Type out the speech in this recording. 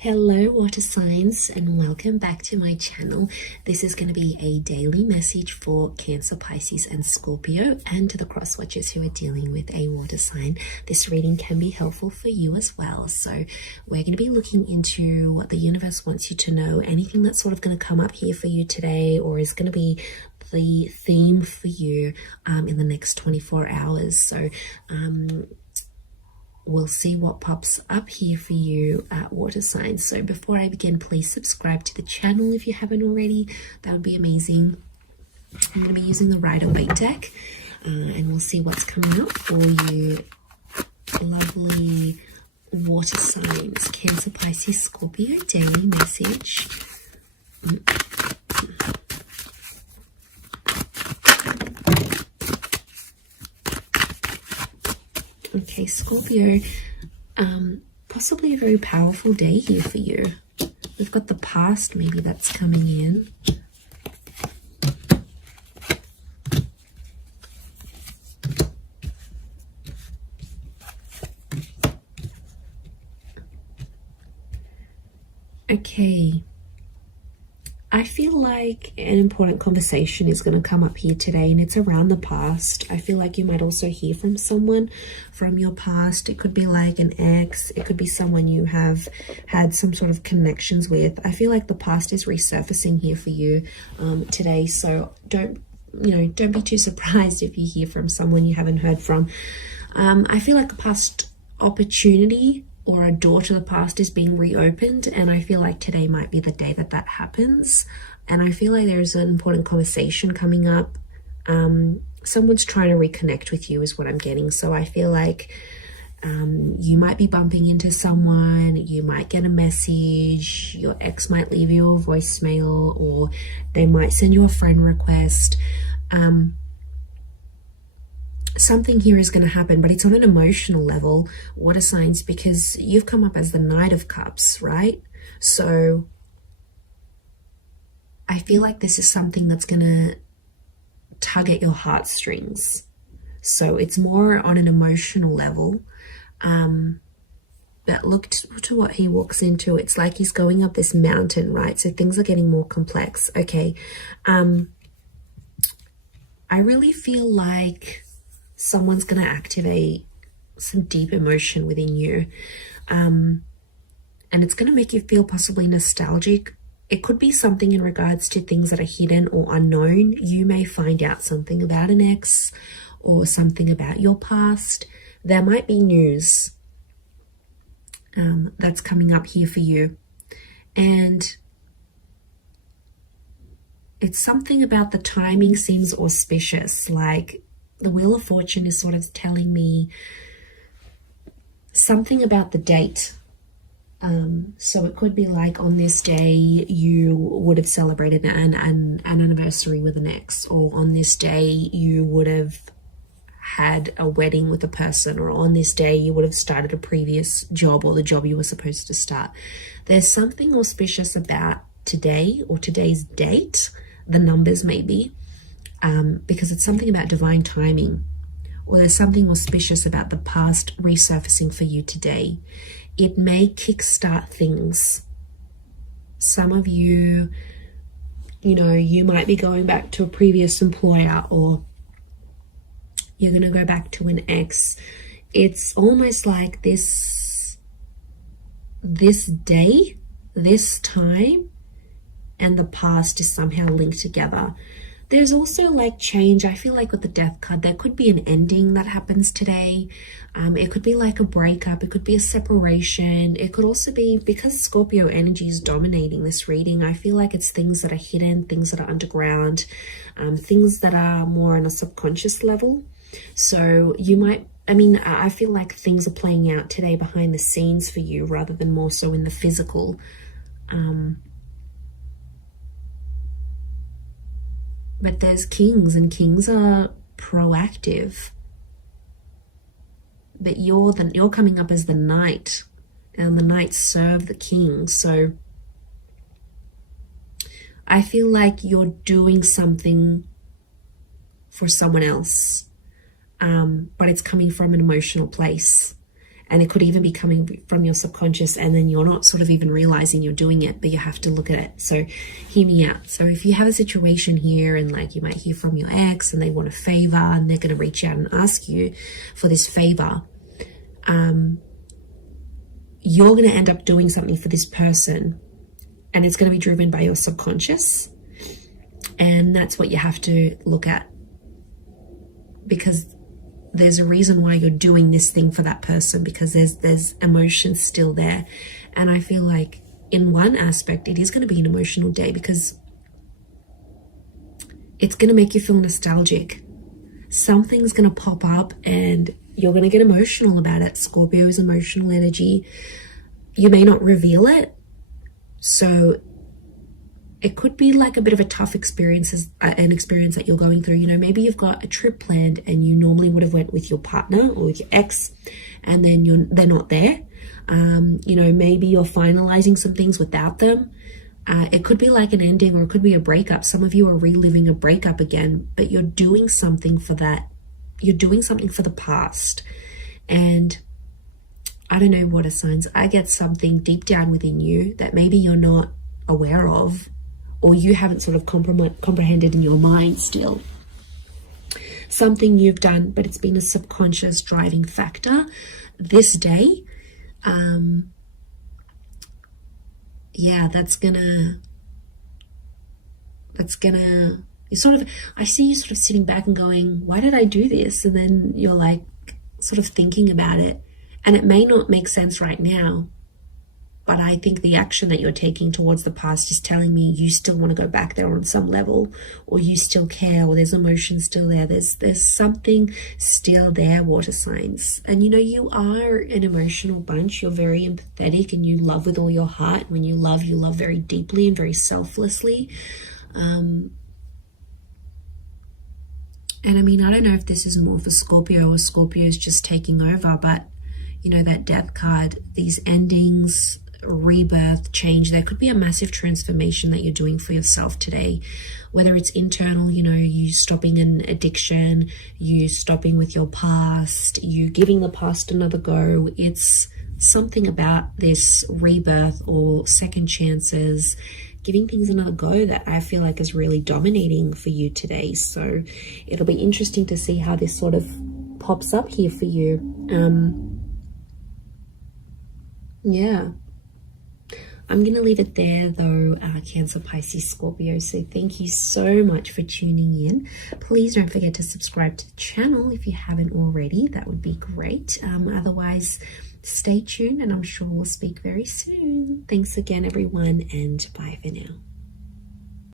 Hello water signs, and welcome back to my channel. This is going to be a daily message for Cancer, Pisces and Scorpio, and to the cross watchers who are dealing with a water sign. This reading can be helpful for you as well. So we're going to be looking into what the universe wants you to know, anything that's sort of going to come up here for you today, or is going to be the theme for you in the next 24 hours. So we'll see what pops up here for you, water signs. So before I begin, please subscribe to the channel if you haven't already. That would be amazing. I'm going to be using the Rider-Waite deck, and we'll see what's coming up for you, lovely water signs. Cancer, Pisces, Scorpio, daily message. Okay, Scorpio, possibly a very powerful day here for you. We've got the past, maybe that's coming in. Okay. I feel like an important conversation is going to come up here today, and it's around the past. I feel like you might also hear from someone from your past. It could be like an ex. It could be someone you have had some sort of connections with. I feel like the past is resurfacing here for you today. So don't be too surprised if you hear from someone you haven't heard from. I feel like a past opportunity or a door to the past is being reopened, and I feel like today might be the day that that happens. And I feel like there's an important conversation coming up. Someone's trying to reconnect with you is what I'm getting. So I feel like you might be bumping into someone, you might get a message, your ex might leave you a voicemail, or they might send you a friend request. Something here is going to happen, but it's on an emotional level, water signs, because you've come up as the Knight of Cups, right? So I feel like this is something that's going to tug at your heartstrings. So it's more on an emotional level. But look to what he walks into. It's like he's going up this mountain, right? So things are getting more complex. Okay. I really feel like someone's going to activate some deep emotion within you. And it's going to make you feel possibly nostalgic. It could be something in regards to things that are hidden or unknown. You may find out something about an ex or something about your past. There might be news that's coming up here for you. And it's something about the timing seems auspicious, like the Wheel of Fortune is sort of telling me something about the date. So it could be like on this day you would have celebrated an anniversary with an ex, or on this day you would have had a wedding with a person, or on this day you would have started a previous job or the job you were supposed to start. There's something auspicious about today or today's date, the numbers maybe. Because it's something about divine timing, or there's something auspicious about the past resurfacing for you today. It may kickstart things. Some of you, you might be going back to a previous employer, or you're going to go back to an ex. It's almost like this day, this time, and the past is somehow linked together. There's also like change. I feel like with the Death card, there could be an ending that happens today. It could be like a breakup. It could be a separation. It could also be, because Scorpio energy is dominating this reading, I feel like it's things that are hidden, things that are underground, things that are more on a subconscious level. So you might, I feel like things are playing out today behind the scenes for you rather than more so in the physical. But there's kings, and kings are proactive. But you're coming up as the knight, and the knights serve the king. So I feel like you're doing something for someone else, but it's coming from an emotional place. And it could even be coming from your subconscious, and then you're not sort of even realizing you're doing it, but you have to look at it. So hear me out. So if you have a situation here, and like you might hear from your ex and they want a favor, and they're going to reach out and ask you for this favor, you're going to end up doing something for this person, and it's going to be driven by your subconscious. And that's what you have to look at, because there's a reason why you're doing this thing for that person, because there's emotions still there. And I feel like in one aspect, it is going to be an emotional day, because it's going to make you feel nostalgic. Something's going to pop up and you're going to get emotional about it. Scorpio is emotional energy. You may not reveal it. So it could be like a bit of a tough experience, an experience that you're going through. You know, maybe you've got a trip planned and you normally would have went with your partner or with your ex, and then they're not there. You know, maybe you're finalizing some things without them. It could be like an ending, or it could be a breakup. Some of you are reliving a breakup again, but you're doing something for that. You're doing something for the past. And I don't know, water signs, I get something deep down within you that maybe you're not aware of, or you haven't sort of comprehended in your mind still. Something you've done, but it's been a subconscious driving factor this day. Yeah, that's gonna, you sort of, I see you sort of sitting back and going, why did I do this? And then you're like sort of thinking about it, and it may not make sense right now, but I think the action that you're taking towards the past is telling me you still want to go back there on some level, or you still care, or there's emotion still there. There's something still there, water signs. And you know, you are an emotional bunch. You're very empathetic and you love with all your heart. When you love very deeply and very selflessly. And I mean, I don't know if this is more for Scorpio, or Scorpio is just taking over, but you know, that death card, these endings, rebirth, change, there could be a massive transformation that you're doing for yourself today, whether it's internal, you know, you stopping an addiction, you stopping with your past, you giving the past another go. It's something about this rebirth or second chances, giving things another go, that I feel like is really dominating for you today. So it'll be interesting to see how this sort of pops up here for you. Yeah, I'm going to leave it there though, Cancer, Pisces, Scorpio. So thank you so much for tuning in. Please don't forget to subscribe to the channel if you haven't already. That would be great. Otherwise, stay tuned, and I'm sure we'll speak very soon. Thanks again, everyone, and bye for now.